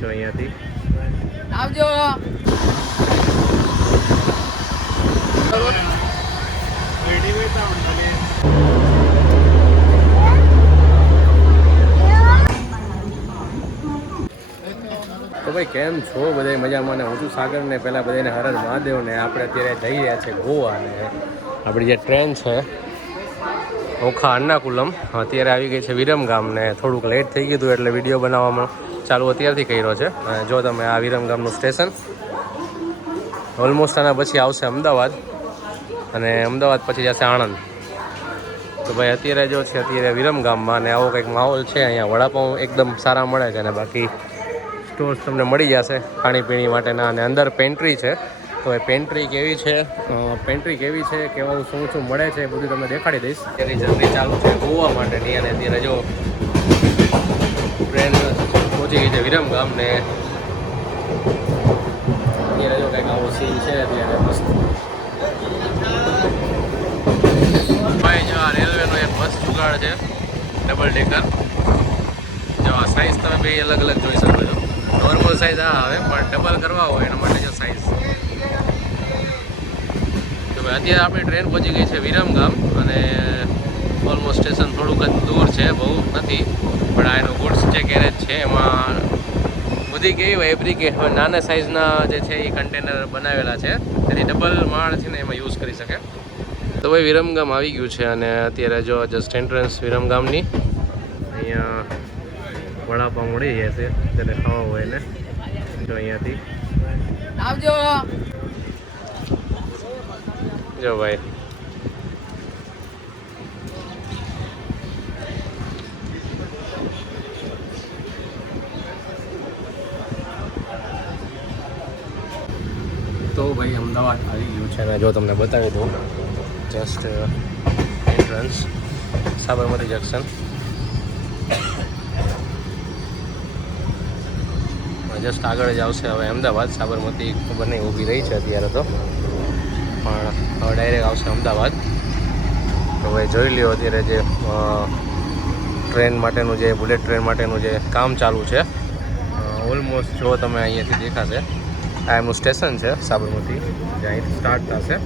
તો અહીંયાથી આવજો. તો ભાઈ કેમ છો બધા મજામાં? ને હું છું સાગર ને પહેલાં બધાને હર હર મહાદેવ ને આપણે અત્યારે જઈ રહ્યા છે ગોવા ને આપણી જે ટ્રેન છે ઓખા અન્નાકુલમ અત્યારે આવી ગઈ છે વિરમગામ ને થોડુંક લેટ થઈ ગયું હતું એટલે વિડીયો બનાવવામાં ચાલુ અત્યારથી કર્યો છે. જો તમે આ વિરમગામનું સ્ટેશન ઓલમોસ્ટ આના પછી આવશે અમદાવાદ અને અમદાવાદ પછી જશે આણંદ. તો ભાઈ અત્યારે જો છે અત્યારે વિરમગામમાં અને આવો કંઈક માહોલ છે. અહીંયા વડાપાઉં એકદમ સારા મળે છે અને બાકી સ્ટોર્સ તમને મળી જશે ખાણીપીણી માટેના અને અંદર પેન્ટ્રી છે. તો એ પેન્ટ્રી કેવી છે કેવું શું મળે છે એ બધું તમને દેખાડી દઈશ. એની જર્ની ચાલુ છે ગોવા માટેની અને અત્યારે જો ટ્રેન પહોંચી ગઈ છે વિરમગામ ને અત્યારે જો કંઈક આવો સીન છે અત્યારે મસ્ત. ભાઈ જો આ રેલવેનો એક બસ જુગાડ છે ડબલ ડેકર. જો આ સાઇઝ તમે બે અલગ અલગ જોઈ શકો છો. નોર્મલ સાઇઝ આ આવે પણ ડબલ કરવા હોય એના માટે જો સાઇઝ. તો ભાઈ અત્યારે આપણી ટ્રેન પહોંચી ગઈ છે વિરમગામ અને ઓલમોસ્ટ સ્ટેશન થોડુંક જ દૂર છે, બહુ નથી પણ આ એનો ગુડ્સ જે ગેરેજ છે એમાં બધી કેવી ફેબ્રિક નાના સાઇઝના જે છે એ કન્ટેનર બનાવેલા છે તેથી ડબલ માળ છે ને એમાં યુઝ કરી શકે. તો ભાઈ વિરમગામ આવી ગયું છે અને અત્યારે જો જસ્ટ એન્ટ્રન્સ વિરમગામની અહીંયા વડાપાઉં મળી જાય છે તેને ખાવા હોય ને જો અહીંયાથી આવજો. જો ભાઈ તો ભાઈ અમદાવાદ આવી ગયું છે અને જો તમને બતાવી દઉં just entrance Sabarmati junction. Just આગળ જ આવશે હવે અમદાવાદ. સાબરમતી ખબર નહીં ઊભી રહી છે અત્યારે તો પણ હવે ડાયરેક્ટ આવશે અમદાવાદ. તો ભાઈ જોઈ લ્યો અત્યારે જે ટ્રેન માટેનું જે બુલેટ ટ્રેન માટેનું જે કામ ચાલુ છે ઓલમોસ્ટ જો તમે અહીંયાથી દેખાશે આ એમનું સ્ટેશન છે સાબરમતી જે અહીંથી સ્ટાર્ટ થશે.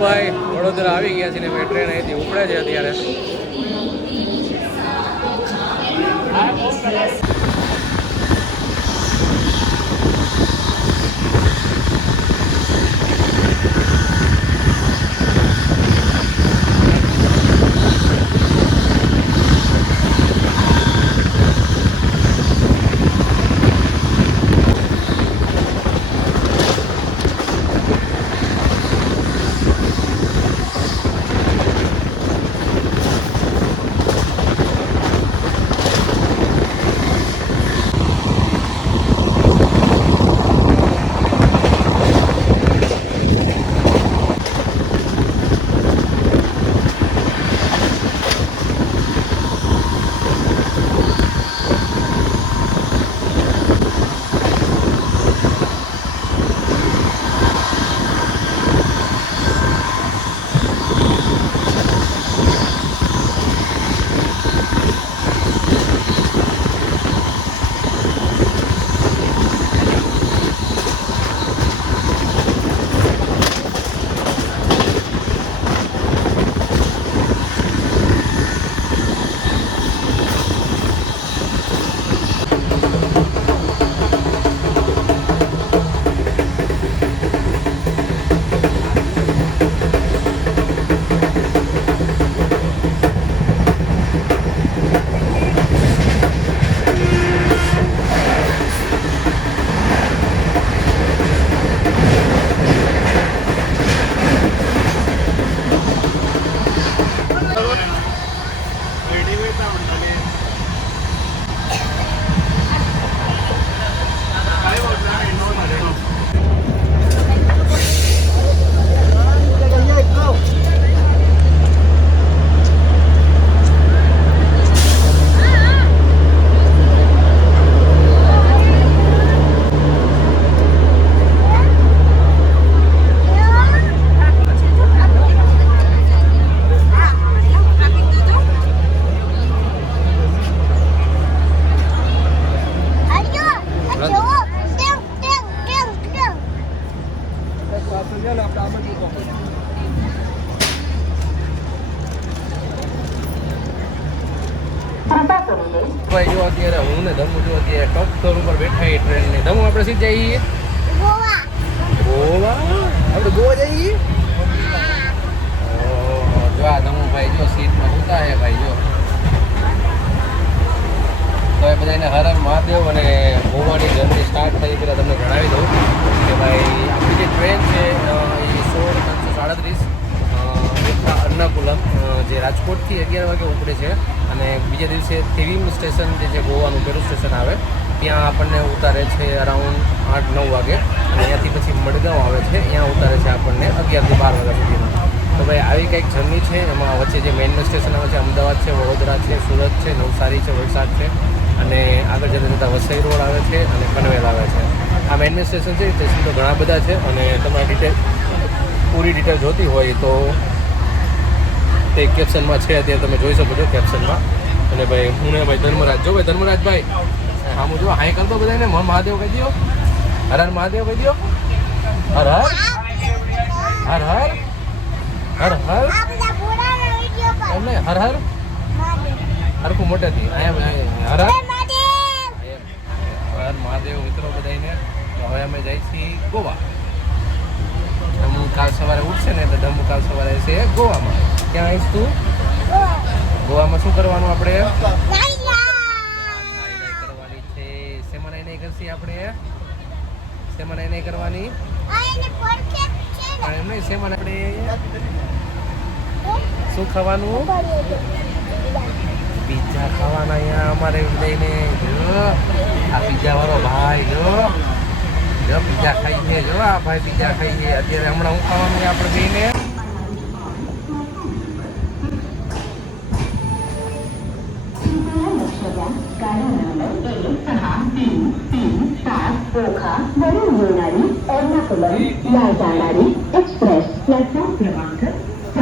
ભાઈ વડોદરા આવી ગયા છે ને ભાઈ ટ્રેન અહીંથી ઉપડે છે અત્યારે. ભાઈ જો અત્યારે હું ને ધમુ જો અત્યારે ટોપ ફ્લોર ઉપર બેઠા એ ટ્રેનની. ધમુ આપણે સીધા જઈએ ગોવા. આપણે ગોવા જઈએ. જો આ ધમુ ભાઈ જો સીટમાં ઉતા હે ભાઈ જો. તો એ બધાને હર હર મહાદેવ. અને ગોવાની જર્ની સ્ટાર્ટ થઈ પહેલાં તમને જણાવી દઉં કે ભાઈ આપણી જે ટ્રેન છે એ 16:37 અર્નાકુલમ જે રાજકોટથી 11 વાગે ઉપડે છે. અને બીજા દિવસે થેવીમ સ્ટેશન જે છે ગોવાનું પહેલું સ્ટેશન આવે ત્યાં આપણને ઉતારે છે અરાઉન્ડ 8-9 વાગે. અને ત્યાંથી પછી મડગાંવ આવે છે, ત્યાં ઉતારે છે આપણને 11 થી 12 વાગ્યા સુધીમાં. તો ભાઈ આવી કંઈક જર્ની છે. એમાં વચ્ચે જે મેઇન સ્ટેશન આવે છે અમદાવાદ છે, વડોદરા છે, સુરત છે, નવસારી છે, વલસાડ છે. અને આગળ જતાં જતાં વસઈ રોડ આવે છે અને પનવેલ આવે છે. આ મેઇન સ્ટેશન છે. સ્ટેશન તો ઘણા બધા છે. અને તમારી પૂરી ડિટેલ જોતી હોય તો તે કેપ્શનમાં છે, અત્યારે તમે જોઈ શકો છો કેપ્શનમાં. અને ભાઈ હું ને ભાઈ ધર્મરાજ જો ભાઈ ધર્મરાજભાઈ હા હું જો હાઈ કરતો બધાને મહાદેવ કહી દો. હર હર મહાદેવ કહી દો. હર હર હર હર હર હર એમને હર હર હરખું મોટેથી અહીંયા હર હર હર મહાદેવ મિત્રો બધાને. હવે અમે જઈએ છીએ ગોવા. ધમુ કાલ સવારે ઉઠશે ને એટલે ધમુ કાલ સવારે છે ગોવામાં. ક્યાં આવીશ તું? ગોવામાં શું કરવાનું આપણે? કરવાની છે. શેમાં નહીં કરશી આપણે? શેમાં નહીં કરવાની? એમ નહીં શેમાં આપણે શું ખાવાનું? પિઝા ખાવાના. અહીંયા અમારે લઈને આ પિઝા વાળો ભાઈ જો પિઝા ખાઈ છે. જો આ ભાઈ પિઝા ખાઈ છે. અત્યારે હમણાં હું ખાવાનું આપણે બેને एक्सप्रेस प्लेटफॉर्म क्रमांक 6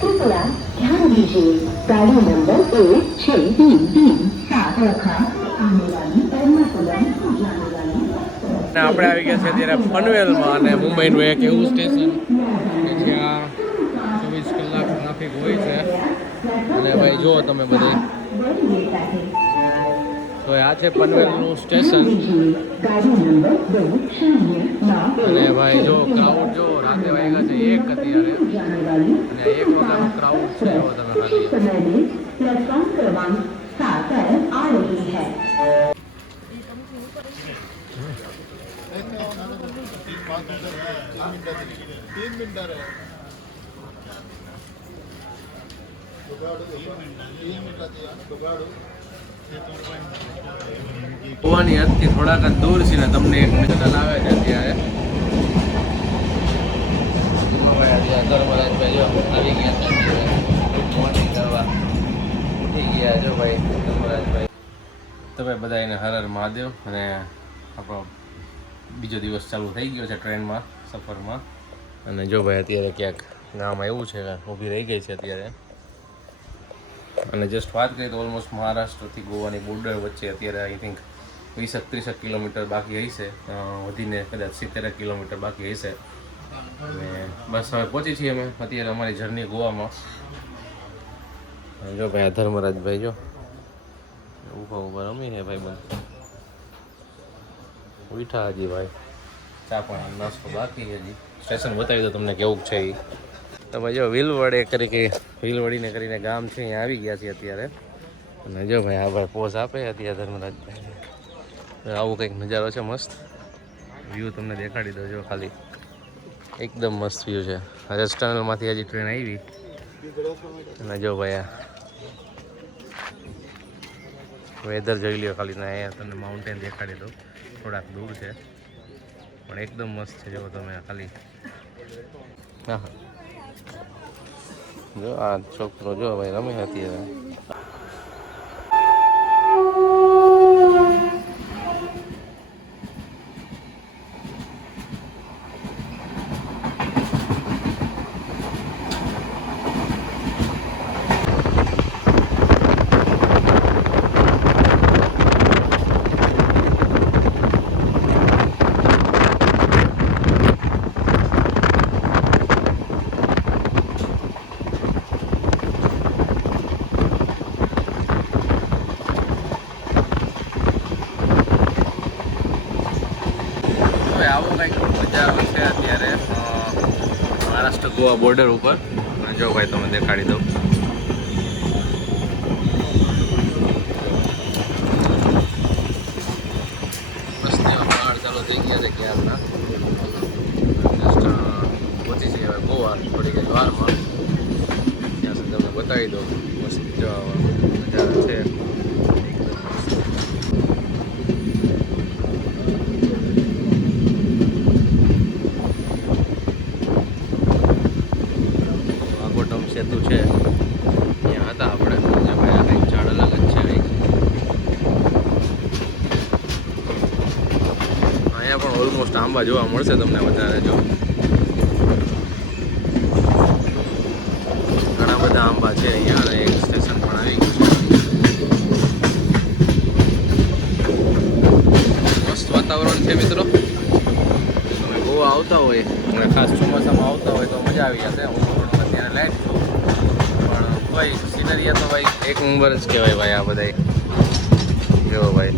कृपया ध्यान दीजिए गाड़ी नंबर 1633 ओखा आने वाली एर्नाकुलम जाने वाली। આપણે આવી ગયા છે અત્યારે પનવેલમાં. અને મુંબઈનું એક એવું સ્ટેશન કે જ્યાં 24 કલાક ટ્રાફિક હોય છે. અને ભાઈ જુઓ તમે બધે તો આ છે પનવેલનું સ્ટેશન. અને ભાઈ જો ક્રાઉડ જો રાતે વાગ્યા છે 1 અત્યારે. અને 1 વાગ્યાનો ક્રાઉડ છે જો તમે ખાલી. प्लेटफॉर्म क्रमांक 7 पर आ रही है। ગોવાની હદથી થોડાક જ દૂર છે ને તમને એક નજર આવે છે અત્યારે. ધર્મરાજભાઈ જો આવી ગયા છે મોર્નિંગ કરવા ઉઠી ગયા જો ભાઈ ધર્મરાજભાઈ. તમે બધા એને હર હર મહાદેવ. અને આપણો બીજો દિવસ ચાલુ થઈ ગયો છે ટ્રેનમાં સફરમાં. અને જો ભાઈ અત્યારે ક્યાંક ગામ એવું છે ઊભી રહી ગઈ છે અત્યારે. અને જસ્ટ વાત કરીએ તો ઓલમોસ્ટ મહારાષ્ટ્રથી ગોવાની બોર્ડર વચ્ચે અત્યારે આઈ થિંક 20-30 કિલોમીટર બાકી હશે. વધીને કદાચ 70 કિલોમીટર બાકી હશે. અને બસ હવે પહોંચી છીએ અમે અત્યારે અમારી જર્ની ગોવામાં. જો ભાઈ આ ધર્મરાજભાઈ જો ઊભા રમી છે ભાઈ બંધ ઉઠા હજી ભાઈ. ચા પાણી નાસ્તો બાકી હજી. સ્ટેશન બતાવી દો તમને કેવું છે એ. તમે જો વિલવડીને કરીને ગામ છે અહીંયા આવી ગયા છીએ અત્યારે. અને જો ભાઈ આ ભાઈ પોઝ આપે અત્યારે ધર્મરાજભાઈ. આવું કંઈક નજારો છે મસ્ત. વ્યૂ તમને દેખાડી દો જો ખાલી એકદમ મસ્ત વ્યૂ છે. રજ ટનલમાંથી હજી ટ્રેન આવી. અને જો ભાઈ આ વેધર જોઈ લ્યો ખાલી. ને અહીંયા તમને માઉન્ટેન દેખાડી દો. થોડાક દૂર છે પણ એકદમ મસ્ત છે. જો તમે ખાલી હા જો આ છોકરો જો ભાઈ રમે અત્યારે. પહોંચ્યા છે અત્યારે મહારાષ્ટ્ર ગોવા બોર્ડર ઉપર. અને જો ભાઈ તમે દેખાડી દઉં. મસ્તીમાં પહાડ ચાલુ થઈ ગયા છે ક્યારના. જસ્ટ પહોંચી છે હવે ગોવા થોડી કંઈક વારમાં. ત્યાં સુધી તમને બતાવી દઉં. મસ્ત નજારા છે. સેતુ છે ત્યાં હતા આપણે. જે ભાઈ આ કંઈક ઝાડ અલગ જ છે કંઈક. અહીંયા પણ ઓલમોસ્ટ આંબા જોવા મળશે તમને વધારે. જો ઘણા બધા આંબા છે અહીંયા અને એક સ્ટેશન પણ આવી ગયું છે. મસ્ત વાતાવરણ છે મિત્રો. તમે ગોવા આવતા હોય અને ખાસ ચોમાસામાં આવતા હોય તો મજા આવી જશે. હું અત્યારે લાઈટ છું પણ ભાઈ સિનરિયા તો ભાઈ એક નંબર જ કહેવાય ભાઈ. આ બધા જો ભાઈ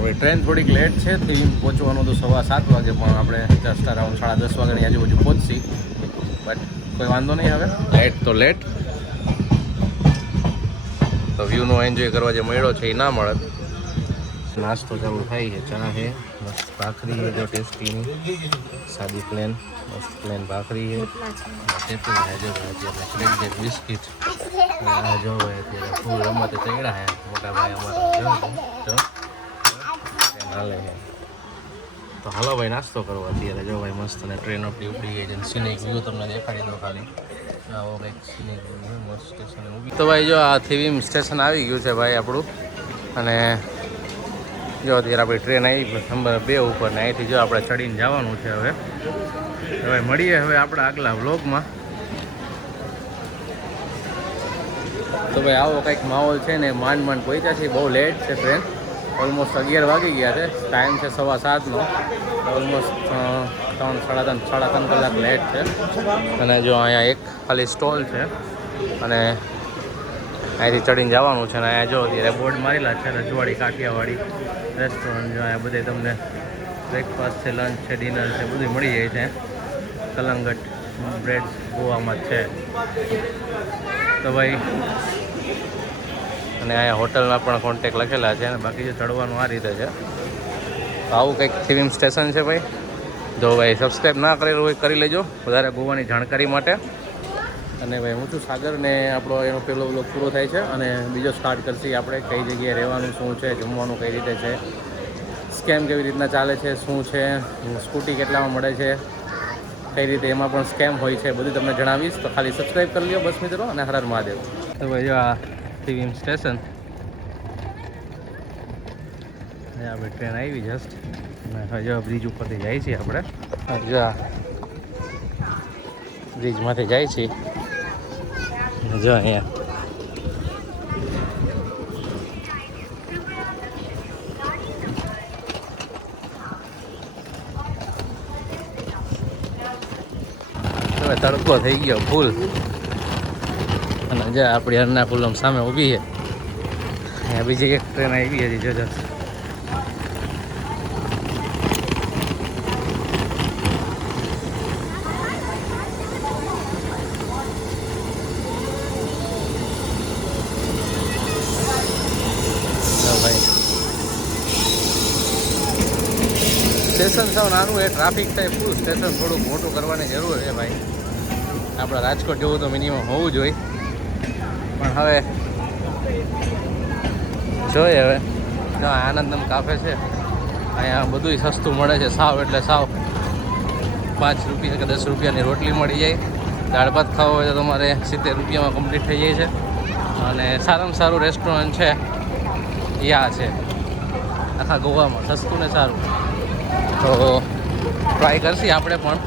હવે ટ્રેન થોડીક લેટ છે. થી પહોંચવાનું તો 7:15 વાગે પણ આપણે જસ્ટ અરાઉન્ડ 10:30 વાગ્યાની આજુબાજુ પહોંચી. બટ કોઈ વાંધો નહીં. હવે લેટ તો લેટ તો વ્યૂનો એન્જોય કરવા જે મળ્યો છે એ ના મળે. નાસ્તો ચાલુ થાય છે. ચા છે, મસ્ત ભાખરી છે જો ટેસ્ટીની, સાદી પ્લેન મસ્ત પ્લેન ભાખરી છે. ટેપી છે જો અત્યારે બિસ્કીટ જો ભાઈ અત્યારે ફૂલ રમતે ચડ્યા છે મોટા ભાઈ અમારા. જો હાલે છે તો હાલો ભાઈ નાસ્તો કરવો અત્યારે. જો ભાઈ મસ્ત અને ટ્રેન આપણી ઉપડી ગઈ છે. સિનિક વ્યૂ તમને દેખાડી દો ખાલી. આવો કંઈક સિનિક વ્યૂ મસ્ત સ્ટેશન ઊભી. તો ભાઈ જો આ થીવીમ સ્ટેશન આવી ગયું છે ભાઈ આપણું. અને જો અત્યારે આપણી ટ્રેન આવી નંબર 2 ઉપર ને અહીંથી જો આપણે ચડીને જવાનું છે હવે. હવે મળીએ હવે આપણા આગલા વ્લોગમાં. તો ભાઈ આવો કંઈક માહોલ છે ને. માંડ પહોંચ્યા છે. બહુ લેટ છે ટ્રેન. ઓલમોસ્ટ 11 વાગી ગયા છે. ટાઈમ છે 7:15નો. ઓલમોસ્ટ 3 કલાક લેટ છે. અને જો અહીંયા એક ખાલી સ્ટોલ છે અને અહીંથી ચડીને જવાનું છે. અને અહીંયા જો અત્યારે બોર્ડ મારેલા છે રજવાડી કાઠિયાવાડી રેસ્ટોરન્ટ. જો અહીંયા બધે તમને બ્રેકફાસ્ટ છે, લંચ છે, ડિનર છે બધું મળી જાય છે. કલંગટ બ્રેડ ગોવામાં જ છે તો ભાઈ. અને અહીંયા હોટલના પણ કોન્ટેક લખેલા છે. અને બાકી જે ચડવાનું આ રીતે છે. તો આવું કંઈક થીવીમ સ્ટેશન છે ભાઈ. જો ભાઈ સબસ્ક્રાઈબ ના કરેલું હોય કરી લેજો વધારે ગોવાની જાણકારી માટે. અને ભાઈ હું છું સાગર ને આપણો એનો પહેલો વ્લોગ પૂરો થાય છે. અને બીજો સ્ટાર્ટ કરશી આપણે કઈ જગ્યાએ રહેવાનું શું છે, જમવાનું કઈ રીતે છે, સ્કેમ કેવી રીતના ચાલે છે, શું છે, સ્કૂટી કેટલામાં મળે છે, કઈ રીતે એમાં પણ સ્કેમ હોય છે બધું તમને જણાવીશ. તો ખાલી સબસ્ક્રાઈબ કરી લ્યો બસ મિત્રો. અને હર હર મહાદેવ. તો ભાઈ જો આ થીવીમ સ્ટેશન આપણે ટ્રેન આવી જસ્ટ. અને જો બ્રિજ ઉપરથી જાય છે આપણે. જો આ બ્રિજમાંથી જાય છે. જો અહીંયા તડકો થઈ ગયો ફૂલ. અને જે આપણી અન્નાપુરમ સામે ઊભી છે. અહીંયા બીજી એક ટ્રેન આવી હતી જો. સ્ટેશન સાવ નાનું એ ટ્રાફિક થાય ફૂલ. સ્ટેશન થોડુંક મોટું કરવાની જરૂર છે ભાઈ. આપણા રાજકોટ જેવું તો મિનિમમ હોવું જોઈએ. પણ હવે જોઈએ હવે. જો આનંદમ કાફે છે. અહીંયા બધું સસ્તું મળે છે સાવ એટલે સાવ. 5 રૂપિયા કે 10 રૂપિયાની રોટલી મળી જાય. દાળ ભાત ખાવો હોય તો તમારે 70 રૂપિયામાં કમ્પ્લીટ થઈ જાય છે. અને સારામાં સારું રેસ્ટોરન્ટ છે એ આ છે આખા ગોવામાં. સસ્તું ને સારું. તો ટ્રાય કરશી આપણે પણ.